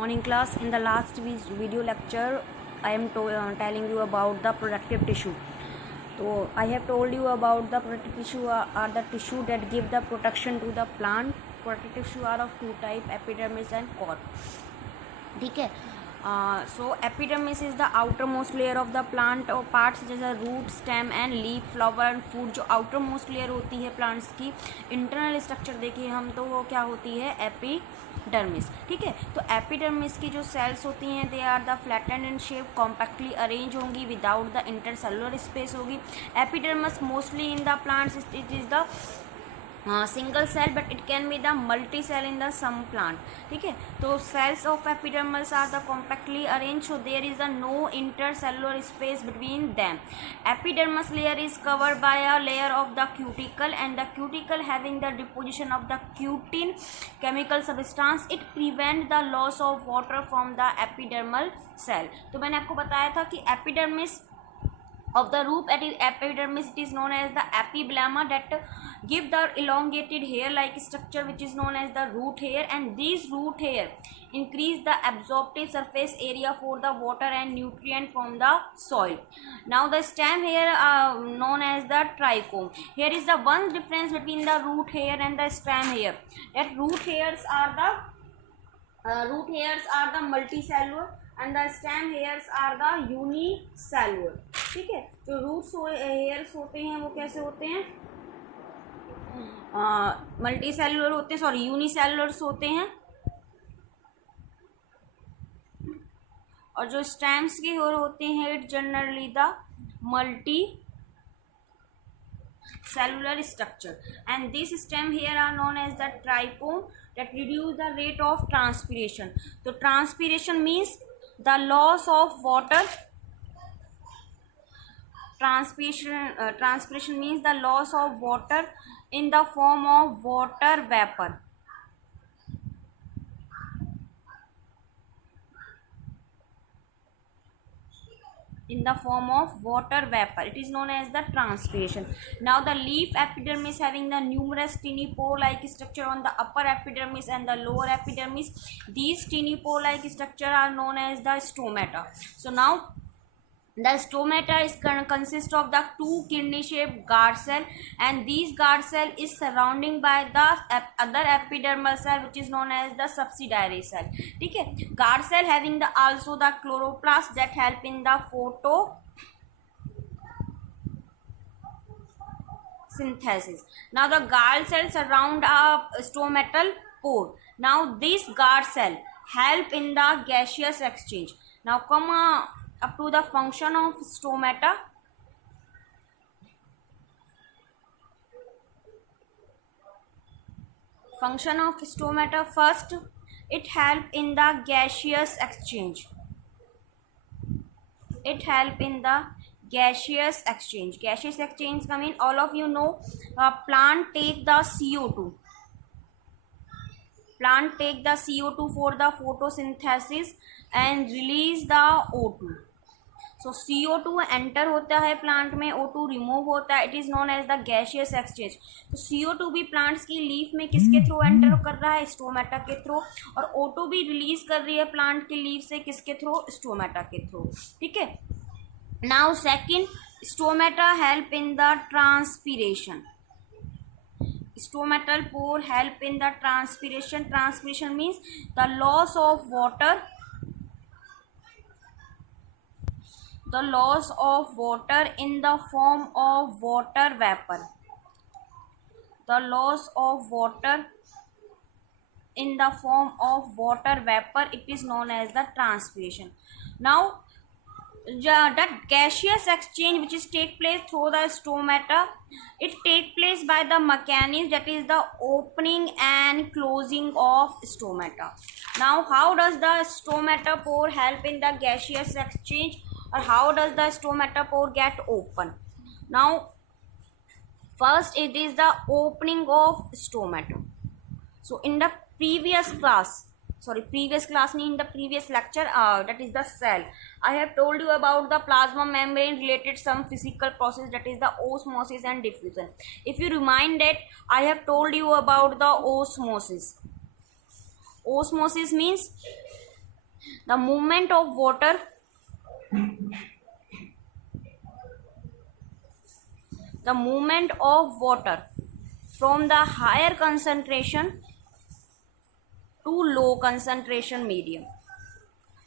Morning class. In the last video lecture, I am telling you about the productive tissue. So I have told you about the productive tissue are the tissue that give the protection to the plant. Productive tissue are of two type, epidermis and core. ठीक है. So epidermis is the outermost layer of the plant और parts जैसे root, stem and leaf, flower and fruit. जो outermost layer होती है plants की, internal structure देखिए हम तो वो क्या होती है, epidermis. ठीक है. तो epidermis की जो cells होती हैं they are the flattened in shape, compactly arranged होंगी, without the intercellular space होगी. Epidermis mostly in the plants it is the single cell but it can be the multi cell in the some plant. ठीक है. तो cells of epidermis are the compactly arrange, so there is the no intercellular space between them. Epidermis layer is covered by a layer of the cuticle and the cuticle having the deposition of the cutin chemical substance, it prevent the loss of water from the epidermal cell. तो मैंने आपको बताया था कि epidermis of the root at epidermis it is known as the epiblema that give the elongated hair like structure which is known as the root hair, and these root hair increase the absorptive surface area for the water and nutrient from the soil. Now the stem hair are known as the trichome. Here is the one difference between the root hair and the stem hair, that root hairs are the multicellular and the stem hairs are the unicellular. ठीक है. जो roots hairs होते हैं वो कैसे होते हैं, multi cellular होते हैं, सॉरी यूनिसेलुलर्स होते हैं, और जो स्टेम्स के हेयर होते हैं it generally the multi cellular structure, and these stem hair are known as the trichome that reduce the rate of transpiration. So transpiration means the loss of water. Transpiration means the loss of water in the form of water vapor. In the form of water vapor, it is known as the transpiration. Now the leaf epidermis having the numerous tiny pore like structure on the upper epidermis and the lower epidermis. These tiny pore like structure are known as the stomata. So now the stomata is consist of the two kidney shaped guard cell, and these guard cell is surrounding by the other epidermal cell which is known as the subsidiary cell. ठीक है. Guard cell having the also the chloroplast that help in the photosynthesis. Now the guard cell surround a stomatal pore. Now this guard cell help in the gaseous exchange. Now come up to the function of stomata. Function of stomata, first it help in the gaseous exchange. It help in the gaseous exchange. Gaseous exchange I mean all of you know, plant take the CO2. Plant take the CO2 for the photosynthesis and release the O2. So CO2 enter होता है plant में, O2 remove होता है, it is known as the gaseous exchange. तो CO2 भी प्लांट्स की लीफ में किसके थ्रू एंटर कर रहा है, स्टोमेटा के थ्रू, और O2 भी रिलीज कर रही है प्लांट की लीफ से किसके थ्रू, स्टोमेटा के थ्रू. ठीक है. Now second, stomata help in the transpiration. Stomatal pore help in the transpiration. Transpiration means the loss of water. The loss of water in the form of water vapor. The loss of water in the form of water vapor, it is known as the transpiration. Now that gaseous exchange which is take place through the stomata, it take place by the mechanism that is the opening and closing of stomata. Now how does the stomata pore help in the gaseous exchange, or how does the stomata pore get open? Now first it is the opening of stomata. So in the previous class in the previous lecture, that is the cell, I have told you about the plasma membrane related some physical process, that is the osmosis and diffusion. If you remind that, I have told you about the osmosis. Osmosis means The movement of water from the higher concentration to low concentration medium.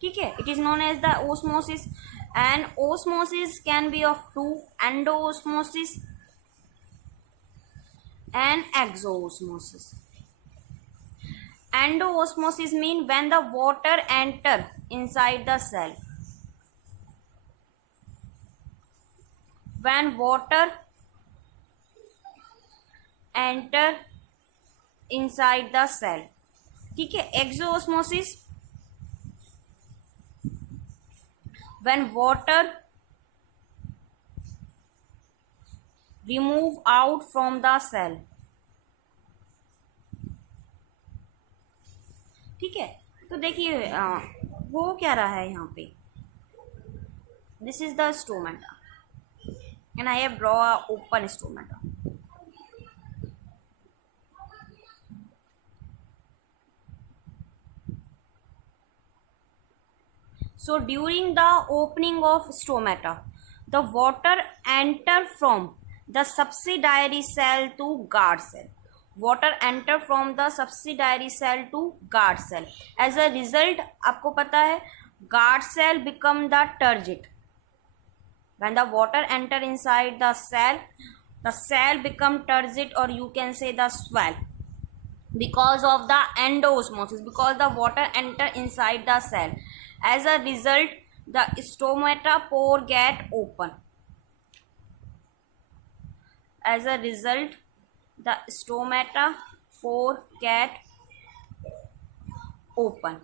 ठीक है, it is known as the osmosis, and osmosis can be of two: endoosmosis and exoosmosis. Endoosmosis mean when the water enter inside the cell. When water enter inside the cell. ठीक है. Exoosmosis, when water remove out from the cell. ठीक है. तो देखिए वो क्या रहा है यहाँ पे. This is the stomata and I have draw a open stomata. So during the opening of stomata, the water enter from the subsidiary cell to guard cell. Water enter from the subsidiary cell to guard cell. As a result, आपको पता है guard cell become the turgid. When the water enter inside the cell become turgid, or you can say the swell, because of the endoosmosis, because the water enter inside the cell. As a result, the stomata pore get open. As a result, the stomata pore get open.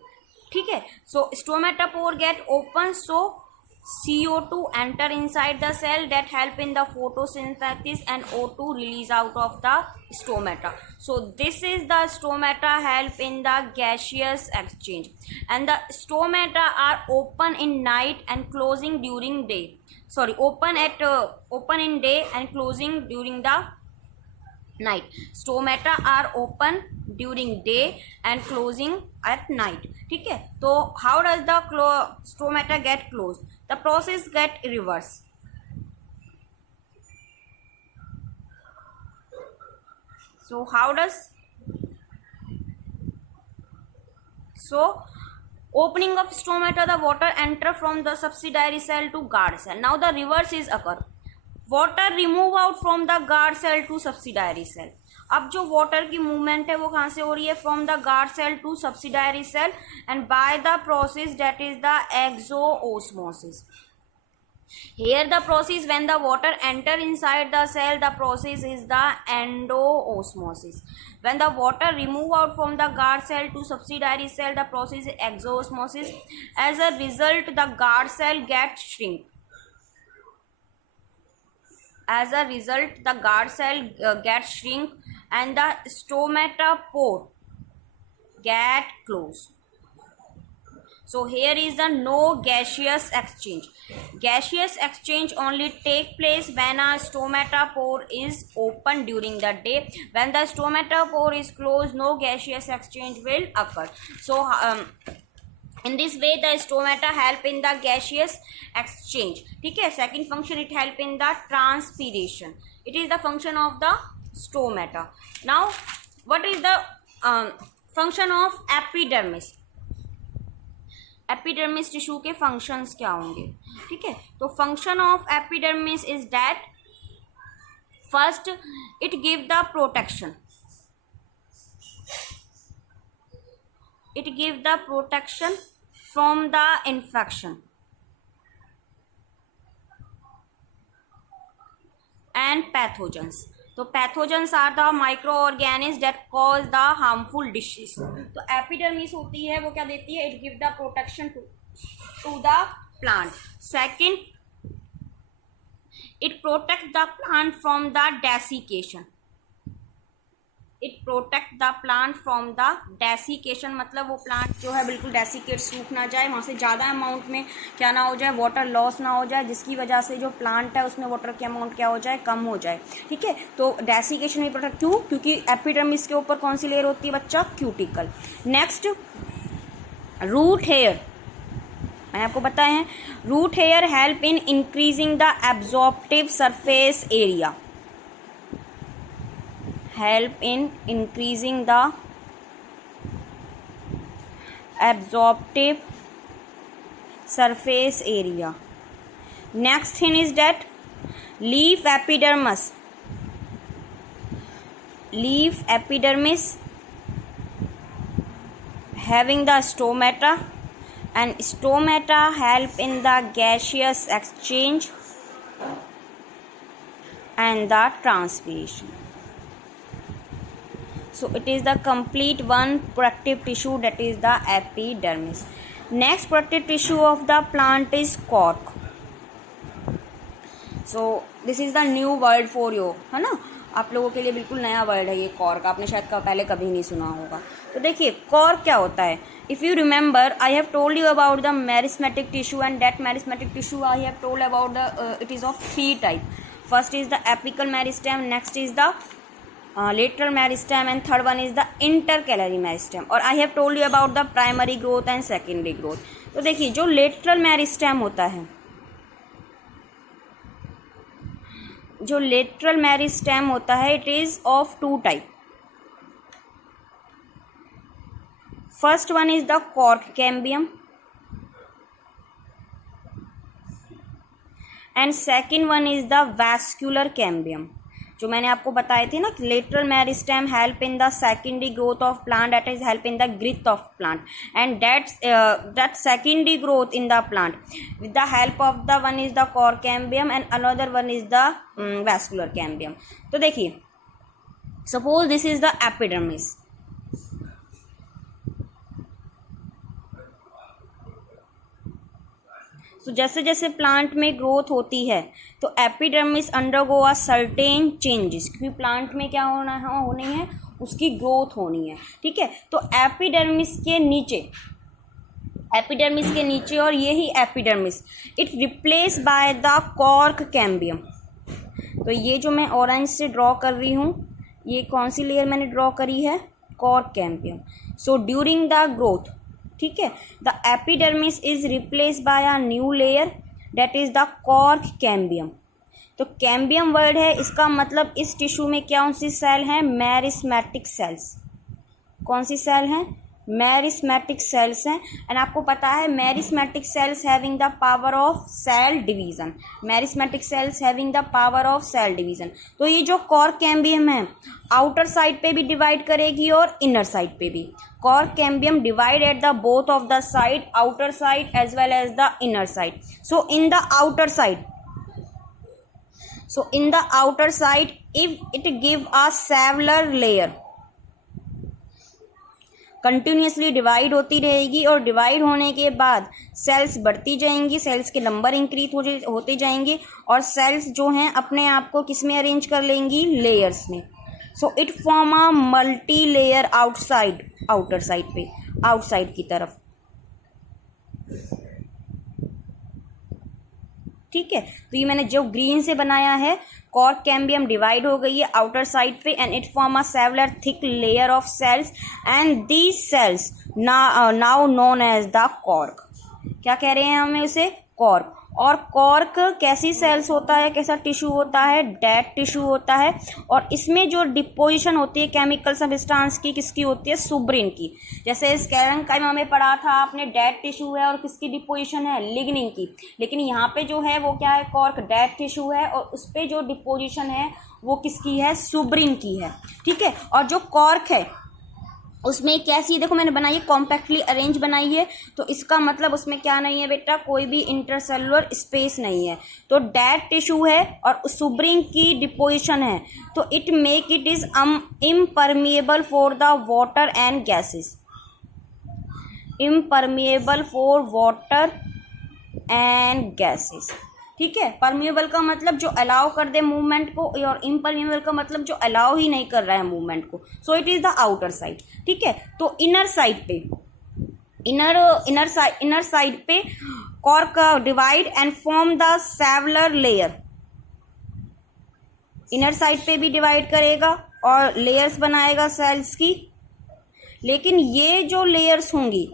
ठीक है. So stomata pore get open, so CO2 enter inside the cell, that help in the photosynthesis, and O2 release out of the stomata. So this is the stomata help in the gaseous exchange, and the stomata are open in night and closing during day. Sorry, open in day and closing during the night. Stomata are open during day and closing at night. ठीक है. तो how does the stomata get closed? The process get reverse. So how does? So opening of stomata, the water enter from the subsidiary cell to guard cell. Now the reverse is occur. Water remove out from the guard cell to subsidiary cell. अब जो वाटर की मूवमेंट है वो कहाँ से हो रही है? From the guard cell to subsidiary cell, and by the process that is the exosmosis. Here the process when the water enter inside the cell, the process is the endoosmosis. When the water remove out from the guard cell to subsidiary cell, the process is exoosmosis. As a result, the guard cell gets shrink. As a result, the guard cell gets shrink and the stomata pore get closed. So here is the no gaseous exchange. Gaseous exchange only take place when a stomata pore is open during the day. When the stomata pore is closed, no gaseous exchange will occur. So in this way the stomata help in the gaseous exchange. ठीक है. Second function, it help in the transpiration. It is the function of the stomata. Now what is the function of epidermis? Epidermis tissue के फंक्शंस क्या होंगे? ठीक है. तो function of epidermis is that first it give the protection. It give the protection from the infection and pathogens. तो pathogens are the microorganisms that cause the harmful disease. तो epidermis होती है वो क्या देती है? It give the protection to the plant. Second, it protect the plant from the desiccation. It protect the plant from the desiccation. मतलब वो प्लांट जो है बिल्कुल डेसिकेट, सूख ना जाए, वहाँ से ज़्यादा अमाउंट में क्या ना हो जाए, वाटर लॉस ना हो जाए, जिसकी वजह से जो प्लांट है उसमें वाटर की अमाउंट क्या हो जाए, कम हो जाए. ठीक है. तो डेसिकेशन भी प्रोटेक्ट. क्यों? क्योंकि एपिडर्मिस के ऊपर कौन सी लेयर होती है बच्चा? क्यूटिकल. Next, root hair. मैंने आपको बताया है। Root hair help in increasing the absorptive surface area, help in increasing the absorptive surface area. Next thing is that leaf epidermis having the stomata, and stomata help in the gaseous exchange and the transpiration. So it is the complete one productive tissue, that is the epidermis. Next productive tissue of the plant is cork. So this is the new word for you, है ना, आप लोगों के लिए बिल्कुल नया वर्ड है ये कॉर्क, आपने शायद पहले कभी नहीं सुना होगा। तो देखिए कॉर्क क्या होता है। If you remember I have told you about the meristematic tissue, and that meristematic tissue I have told about the it is of 3 type. First is the apical meristem, next is the lateral meristem, and third one is the intercalary meristem, और I have told you about the primary growth and secondary growth। तो देखिए जो lateral meristem होता है, जो lateral meristem होता है, it is of 2 type। First one is the cork cambium and second one is the vascular cambium। जो मैंने आपको बताए थे ना, lateral meristem help in the secondary growth of plant, that is help in the growth of plant, and that secondary growth in the plant with the help of the one is the cork cambium and another one is the vascular cambium. तो देखिए suppose this is the epidermis, तो जैसे जैसे प्लांट में ग्रोथ होती है तो epidermis undergo a certain changes, क्योंकि प्लांट में क्या होनी है, उसकी ग्रोथ होनी है, ठीक है। तो एपिडर्मिस के नीचे और यही epidermis it replace by the cork cambium. तो ये जो मैं ऑरेंज से ड्रॉ कर रही हूँ, ये कौन सी लेयर मैंने ड्रॉ करी है, cork cambium. So during the growth, ठीक है, the epidermis is replace by a new layer that is the cork cambium. तो कैम्बियम वर्ड है, इसका मतलब इस टिश्यू में कौन सी सेल है, मैरिस्मेटिक सेल्स। कौन सी सेल हैं, मैरिस्मेटिक सेल्स हैं। एंड आपको पता है meristematic cells having the power of cell division, meristematic cells having the power of cell division. तो ये जो कॉर्क कैम्बियम है आउटर साइड पे भी डिवाइड करेगी और इनर साइड पे भी। Cork cambium divide at the both of the side, outer side as well as the inner side. So in the outer side if it give a cellular layer, continuously divide होती रहेगी और डिवाइड होने के बाद सेल्स बढ़ती जाएंगी, सेल्स के नंबर इंक्रीज होते जाएंगे और सेल्स जो हैं अपने आप को किस में अरेंज कर लेंगी, लेयर्स में। So it form a multi layer outside, outer side पे, आउटसाइड की तरफ, ठीक है। तो ये मैंने जो ग्रीन से बनाया है, कॉर्क कैम्बियम डिवाइड हो गई है आउटर साइड पे and it form a several thick layer of cells and these cells now known as the cork. क्या कह रहे हैं हमें उसे, कॉर्क। और कॉर्क कैसी सेल्स होता है, कैसा टिश्यू होता है, डेड टिश्यू होता है। और इसमें जो डिपोजिशन होती है केमिकल सब्सटेंस की, किसकी होती है, सुब्रिन की। जैसे स्क्लेरेंकाइमा में पढ़ा था आपने, डेड टिश्यू है और किसकी डिपोजिशन है, लिग्निन की। लेकिन यहाँ पे जो है वो क्या है, कॉर्क डेड टिश्यू है और उस पर जो डिपोजिशन है वो किसकी है, सुब्रिन की है, ठीक है। और जो कॉर्क है उसमें कैसी, देखो मैंने बनाई है कॉम्पैक्टली अरेंज बनाई है, तो इसका मतलब उसमें क्या नहीं है बेटा, कोई भी इंटरसेलुलर स्पेस नहीं है। तो डेड टिश्यू है और सुब्रिन की डिपोजिशन है, तो it make it is impermeable for the water and gases, impermeable for water and gases, ठीक है। परमिएबल का मतलब जो अलाउ कर दे मूवमेंट को, और इम्परमिएबल का मतलब जो अलाउ ही नहीं कर रहा है मूवमेंट को। So it is the outer side, ठीक है। तो इनर साइड पे, इनर साइड पे cork divide and form the several layer. Inner side पे भी डिवाइड करेगा और लेयर्स बनाएगा सेल्स की। लेकिन ये जो लेयर्स होंगी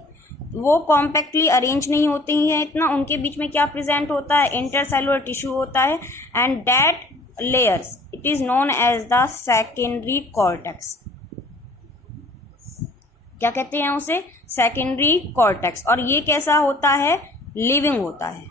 वो कॉम्पैक्टली अरेंज नहीं होते ही हैं इतना, उनके बीच में क्या प्रेजेंट होता है, इंटरसेलुलर टिश्यू होता है, and that layers it is known as the secondary cortex. क्या कहते हैं उसे, सेकेंडरी कॉर्टेक्स। और ये कैसा होता है, लिविंग होता है।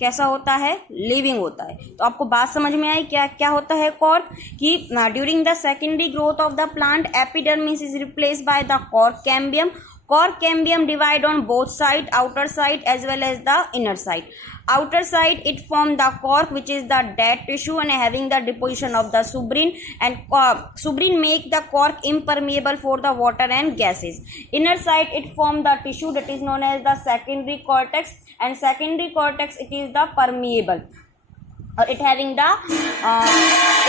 कैसा होता है, लिविंग होता है। तो आपको बात समझ में आई क्या क्या होता है कॉर्क, कि during the secondary growth of the plant epidermis is replaced by the cork cambium. Cork cambium divide on both side, outer side as well as the inner side. Outer side it form the cork, which is the dead tissue and having the deposition of the suberin, and suberin make the cork impermeable for the water and gases. Inner side it form the tissue that is known as the secondary cortex, and secondary cortex it is the permeable, or it having the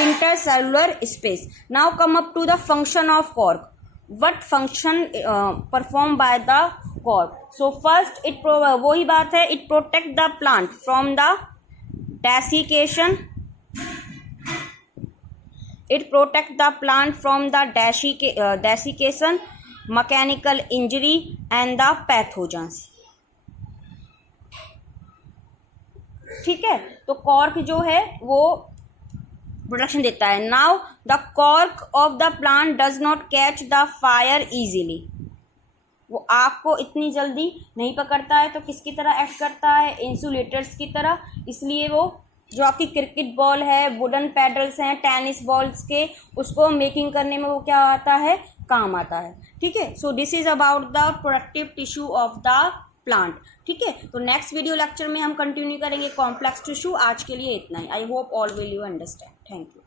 intercellular space. Now come up to the function of cork. What function performed by the cork? So first it वही बात है, it protect the plant from the desiccation. It protect the plant from the desiccation, mechanical injury and the pathogens. ठीक है, तो कॉर्क जो है वो प्रोटेक्शन देता है। Now the cork of the plant does not catch the fire easily. वो आग को इतनी जल्दी नहीं पकड़ता है, तो किसकी तरह एक्ट करता है, इंसुलेटर्स की तरह। इसलिए वो जो आपकी क्रिकेट बॉल है, वुडन पैडल्स हैं, टेनिस बॉल्स के, उसको मेकिंग करने में वो क्या आता है, काम आता है। ठीक है, so this is about the productive tissue of the plant. ठीक है, तो नेक्स्ट वीडियो लेक्चर में हम कंटिन्यू करेंगे कॉम्प्लेक्स टिश्यू। आज के लिए इतना ही। I hope all will you understand. Thank you.